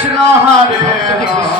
Krishna Hare